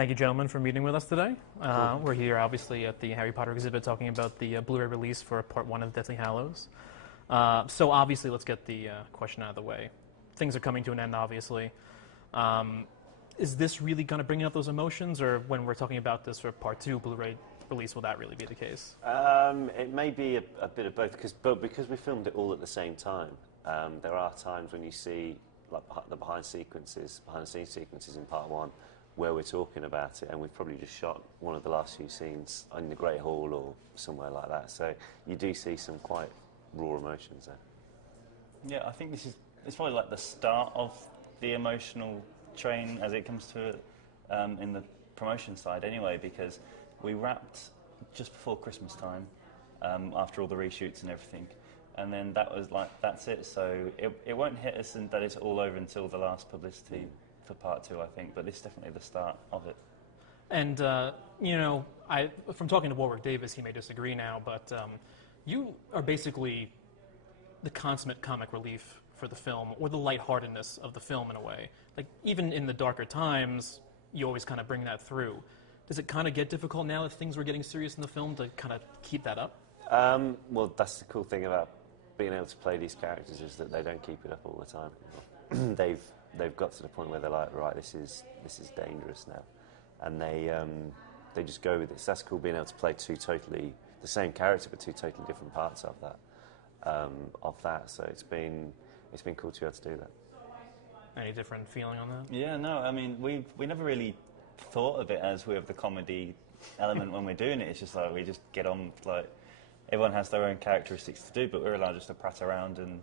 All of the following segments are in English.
Thank you, gentlemen, for meeting with us today. We're here, obviously, at the Harry Potter exhibit talking about the Blu-ray release for Part 1 of Deathly Hallows. So, obviously, let's get the question out of the way. Things are coming to an end, obviously. Is this really going to bring up those emotions, or when we're talking about this for Part 2 Blu-ray release, will that really be the case? It may be a bit of both, because we filmed it all at the same time. There are times when you see like the behind-the-scenes sequences in Part 1, where we're talking about it, and we've probably just shot one of the last few scenes in the Great Hall or somewhere like that. So you do see some quite raw emotions there. Yeah, I think it's probably like the start of the emotional train as it comes to it in the promotion side anyway, because we wrapped just before Christmas time after all the reshoots and everything, and then that was like, that's it. So it won't hit us and that it's all over until the last publicity for Part 2, I think, but this is definitely the start of it. And, you know, from talking to Warwick Davis, he may disagree now, but you are basically the consummate comic relief for the film, or the lightheartedness of the film in a way. Like, even in the darker times, you always kind of bring that through. Does it kind of get difficult now that things were getting serious in the film to kind of keep that up? Well, that's the cool thing about being able to play these characters, is that they don't keep it up all the time. They've got to the point where they're like, right, this is dangerous now, and they just go with it. So that's cool, being able to play the same character but two totally different parts of that. So it's been cool to be able to do that. Any different feeling on that? Yeah, no, I mean, we never really thought of it as we have the comedy element when we're doing it. It's just like we just get on, like, everyone has their own characteristics to do, but we're allowed just to prat around and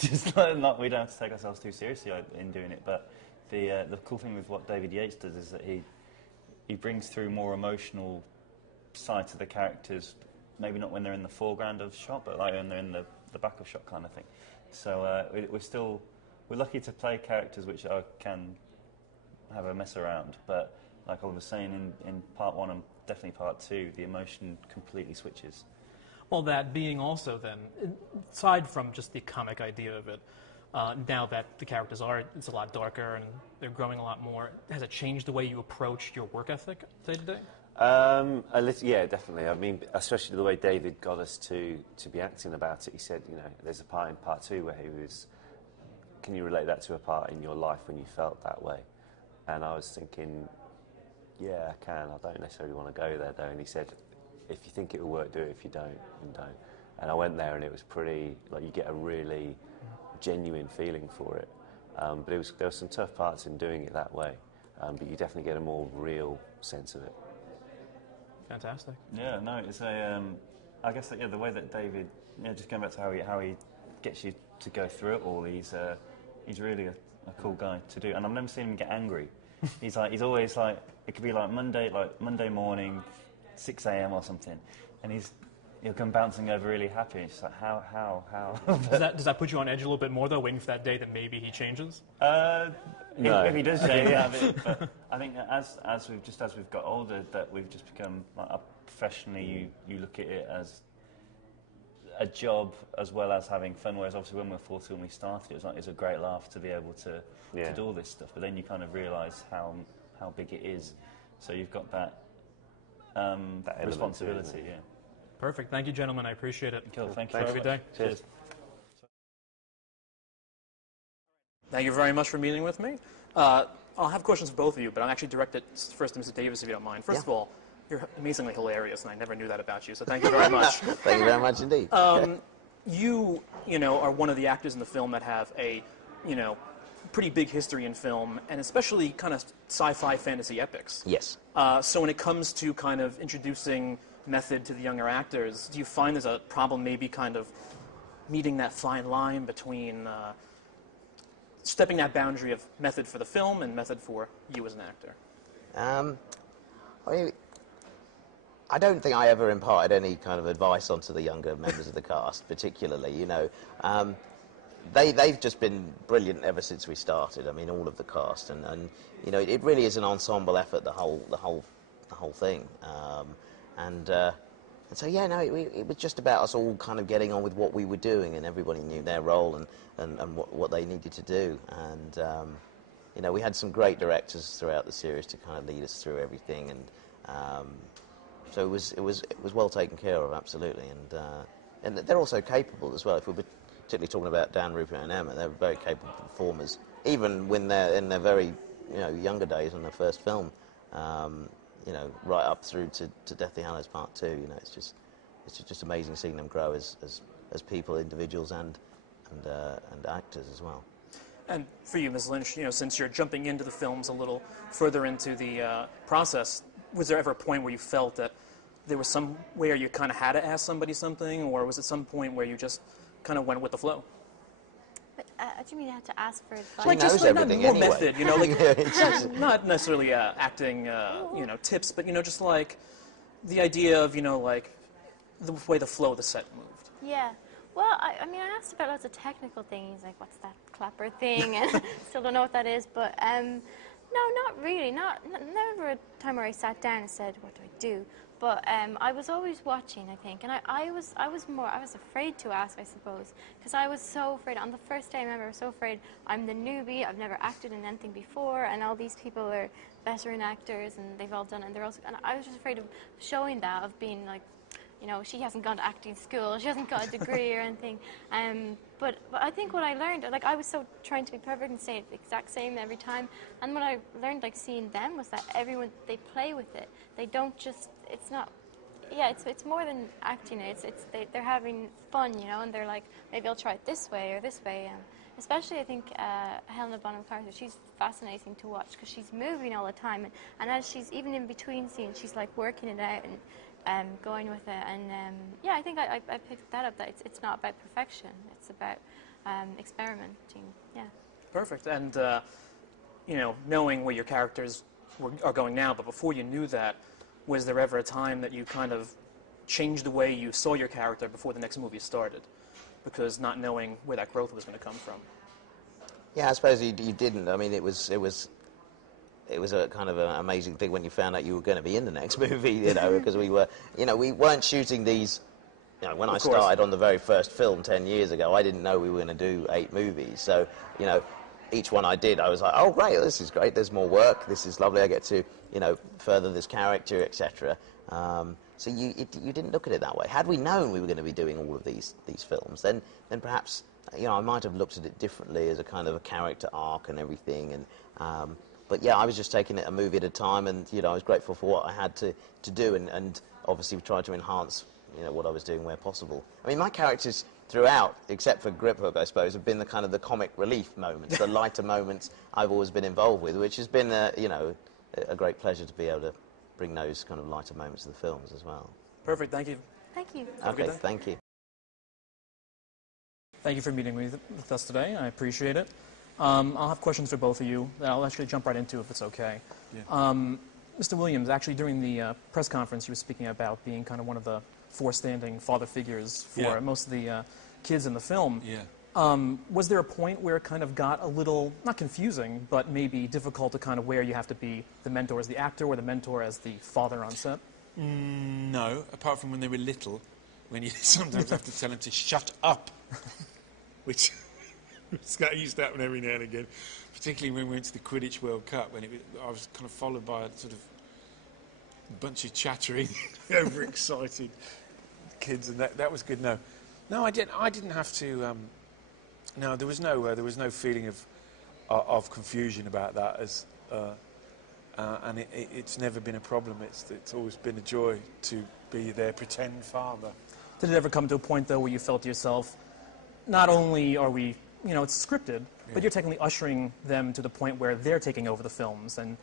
just like, we don't have to take ourselves too seriously in doing it. But the cool thing with what David Yates does is that he brings through more emotional side to the characters, maybe not when they're in the foreground of shot, but like when they're in the back of shot kind of thing. So we're lucky to play characters which can have a mess around, but like I was saying, in Part 1 and definitely Part 2, the emotion completely switches. Well, that being also then, aside from just the comic idea of it, now that the characters it's a lot darker and they're growing a lot more, has it changed the way you approach your work ethic day to day? Yeah, definitely. I mean, especially the way David got us to be acting about it. He said, you know, there's a part in Part 2 where he was, can you relate that to a part in your life when you felt that way? And I was thinking, yeah, I can. I don't necessarily want to go there, though. And he said, if you think it will work, do it. If you don't, then don't. And I went there, and it was pretty, like, you get a really genuine feeling for it. But there were some tough parts in doing it that way. But you definitely get a more real sense of it. Fantastic. Yeah, no, it's I guess that, the way that David, just going back to how he gets you to go through it all, he's really a cool guy to do, and I've never seen him get angry. He's always like, it could be like Monday morning, 6 a.m. or something, and he'll come bouncing over really happy. And it's just like, how? Does that put you on edge a little bit more though, waiting for that day that maybe he changes? No. If he does change, yeah. But I think that as we've got older, that we've just become, like, professionally, you look at it as a job as well as having fun. Whereas obviously when we were 14 when we started, it was a great laugh to be able to do all this stuff. But then you kind of realise how big it is. So you've got that responsibility. Yeah. Perfect. Thank you, gentlemen. I appreciate it. Cool. Thank you. Have a good day. Cheers. Thank you very much for meeting with me. I'll have questions for both of you, but I'll actually direct it first to Mr. Davis, if you don't mind. First of all, you're amazingly hilarious, and I never knew that about you, so thank you very much. Thank you very much indeed. You are one of the actors in the film that have a, pretty big history in film, and especially kind of sci-fi fantasy epics. Yes. So when it comes to kind of introducing method to the younger actors, do you find there's a problem maybe kind of meeting that fine line between stepping that boundary of method for the film and method for you as an actor? I don't think I ever imparted any kind of advice onto the younger members of the cast, particularly. They've just been brilliant ever since we started. I mean, all of the cast, and it really is an ensemble effort. The whole thing. And so it was just about us all kind of getting on with what we were doing, and everybody knew their role and what they needed to do. And you know, we had some great directors throughout the series to kind of lead us through everything, and so it was well taken care of, absolutely, and they're also capable as well. If we're particularly talking about Dan, Rupert, and Emma, they're very capable performers, even when they're in their very, you know, younger days on their first film. You know, right up through to Deathly Hallows Part 2. You know, it's just amazing seeing them grow as people, individuals, and actors as well. And for you, Ms. Lynch, you know, since you're jumping into the films a little further into the process, was there ever a point where you felt that there was some where you kind of had to ask somebody something, or was it some point where you just kind of went with the flow? But do you mean you had to ask for advice? Like, just knows like everything more anyway. method, you know, like It's not necessarily acting, you know, tips, but you know, just like the idea of, you know, like the way the flow of the set moved. Yeah. Well, I mean, I asked about lots of technical things, like what's that clapper thing, and still don't know what that is. But no, not really. Never a time where I sat down and said, "What do I do?" But I was always watching, I think, and I was afraid to ask, I suppose, because I was so afraid. On the first day, I remember I was so afraid. I'm the newbie. I've never acted in anything before, and all these people are veteran actors, and they've all done it. And and I was just afraid of showing that, of being like, you know, she hasn't gone to acting school, she hasn't got a degree or anything. But I think what I learned, like, I was so trying to be perfect and say it the exact same every time, and what I learned, like, seeing them, was that everyone, they play with it. They don't just, it's not, yeah, it's more than acting it. They're having fun, you know, and they're like, maybe I'll try it this way or this way. Especially, I think, Helena Bonham Carter, she's fascinating to watch because she's moving all the time, and as she's, even in between scenes, she's like working it out and going with it. And yeah, I think I picked that up, that it's not about perfection, it's about experimenting. Yeah. Perfect. And you know, knowing where your characters are going now, but before you knew that, was there ever a time that you kind of changed the way you saw your character before the next movie started, because not knowing where that growth was going to come from? Yeah, I suppose you didn't. I mean, it was a kind of an amazing thing when you found out you were going to be in the next movie, you know, because we weren't shooting these. You know, when I started on the very first film 10 years ago, I didn't know we were going to do 8 movies. So, you know, each one I did, I was like, oh, great, this is great. There's more work. This is lovely. I get to, you know, further this character, etc. So you didn't look at it that way. Had we known we were going to be doing all of these films, then perhaps, you know, I might have looked at it differently as a kind of a character arc and everything. And but yeah, I was just taking it a movie at a time, and you know, I was grateful for what I had to do, and obviously tried to enhance, you know, what I was doing where possible. I mean, my characters throughout, except for Griphook, I suppose, have been the kind of the comic relief moments, the lighter moments I've always been involved with, which has been, you know, a great pleasure to be able to bring those kind of lighter moments to the films as well. Perfect. Thank you. Thank you. Okay, thank you. Thank you for meeting with us today. I appreciate it. I'll have questions for both of you that I'll actually jump right into if it's okay. Yeah. Mr. Williams, actually during the press conference, you were speaking about being kind of one of the forestanding father figures for most of the kids in the film. Yeah. Was there a point where it kind of got a little, not confusing, but maybe difficult to kind of where you have to be the mentor as the actor or the mentor as the father on set? No, apart from when they were little, when you sometimes have to tell them to shut up, which used to happen every now and again, particularly when we went to the Quidditch World Cup, when I was kind of followed by a sort of bunch of chattering, overexcited kids, and that was good. No, I didn't have to. No, there was no feeling of confusion about that, and it's never been a problem. It's always been a joy to be their pretend father. Did it ever come to a point though where you felt to yourself, not only are we, you know, it's scripted, but you're technically ushering them to the point where they're taking over the films and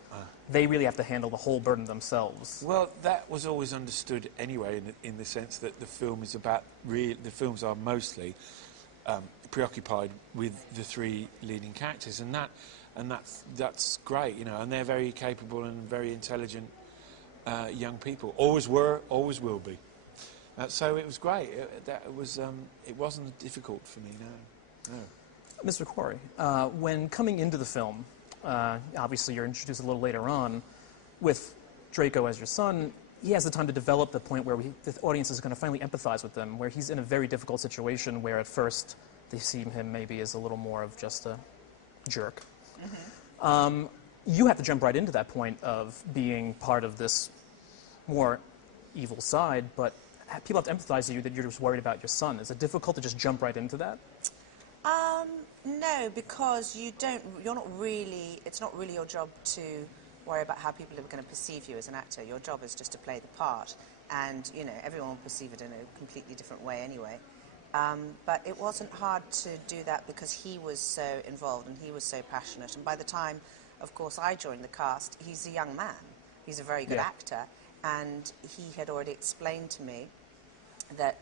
they really have to handle the whole burden themselves? Well, that was always understood anyway, in the sense that the film is about the films are mostly preoccupied with the 3 leading characters, and that's great, you know, and they're very capable and very intelligent young people. Always were, always will be. So it was great. It wasn't difficult for me. No. Mr. Quarry, when coming into the film, obviously you're introduced a little later on, with Draco as your son, he has the time to develop the point where the audience is going to finally empathize with him, where he's in a very difficult situation where at first they see him maybe as a little more of just a jerk. You have to jump right into that point of being part of this more evil side, but people have to empathize with you that you're just worried about your son. Is it difficult to just jump right into that? No, because you're not really, it's not really your job to worry about how people are going to perceive you as an actor. Your job is just to play the part, and, you know, everyone will perceive it in a completely different way anyway. But it wasn't hard to do that because he was so involved and he was so passionate. And by the time, of course, I joined the cast, he's a young man. He's a very good actor, and he had already explained to me that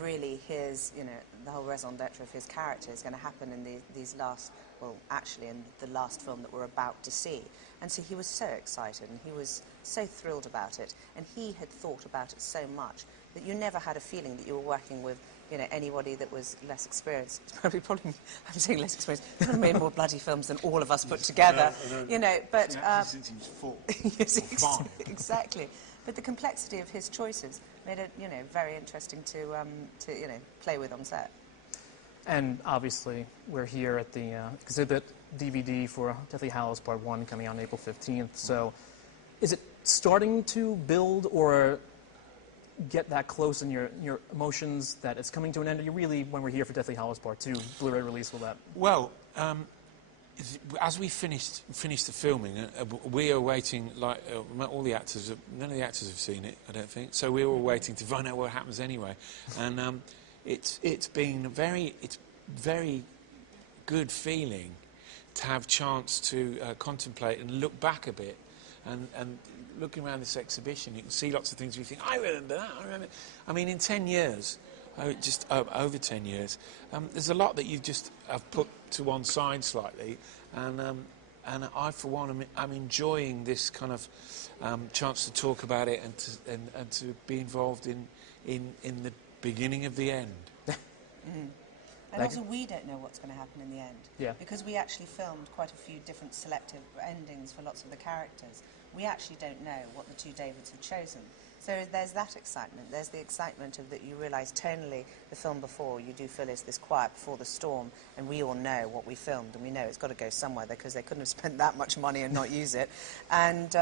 really his, you know, the whole raison d'etre of his character is going to happen in these last, well, actually in the last film that we're about to see. And so he was so excited and he was so thrilled about it, and he had thought about it so much that you never had a feeling that you were working with, you know, anybody that was less experienced. It's probably I'm saying less experienced. He's probably made more bloody films than all of us put together, you know. But since he was 4. yes, Five. exactly. But the complexity of his choices made it, you know, very interesting to you know, play with on set. And obviously, we're here at the exhibit DVD for Deathly Hallows Part 1 coming out on April 15th. So is it starting to build or get that close in your emotions that it's coming to an end? Are you really, when we're here for Deathly Hallows Part 2, Blu-ray release, will that? Well, as we finished the filming, we are waiting, like all the actors, none of the actors have seen it, I don't think, so we were waiting to find out what happens anyway. And it's been very good feeling to have chance to contemplate and look back a bit, and looking around this exhibition, you can see lots of things you think, I remember that, I remember. I mean, in 10 years, just over 10 years, there's a lot that you've just have put to one side slightly, and I, for one, I'm enjoying this kind of chance to talk about it and to be involved in the beginning of the end. And also, we don't know what's going to happen in the end. Yeah. Because we actually filmed quite a few different selective endings for lots of the characters. We actually don't know what the two Davids have chosen. So there's that excitement. There's the excitement of that you realise tonally the film before you do feel is this quiet before the storm, and we all know what we filmed, and we know it's got to go somewhere because they couldn't have spent that much money and not use it. And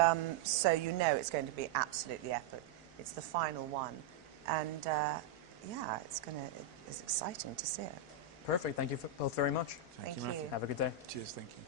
so you know it's going to be absolutely epic. It's the final one. And yeah, it's exciting to see it. Perfect. Thank you both very much. Thank you. Matthew. Have a good day. Cheers, thank you.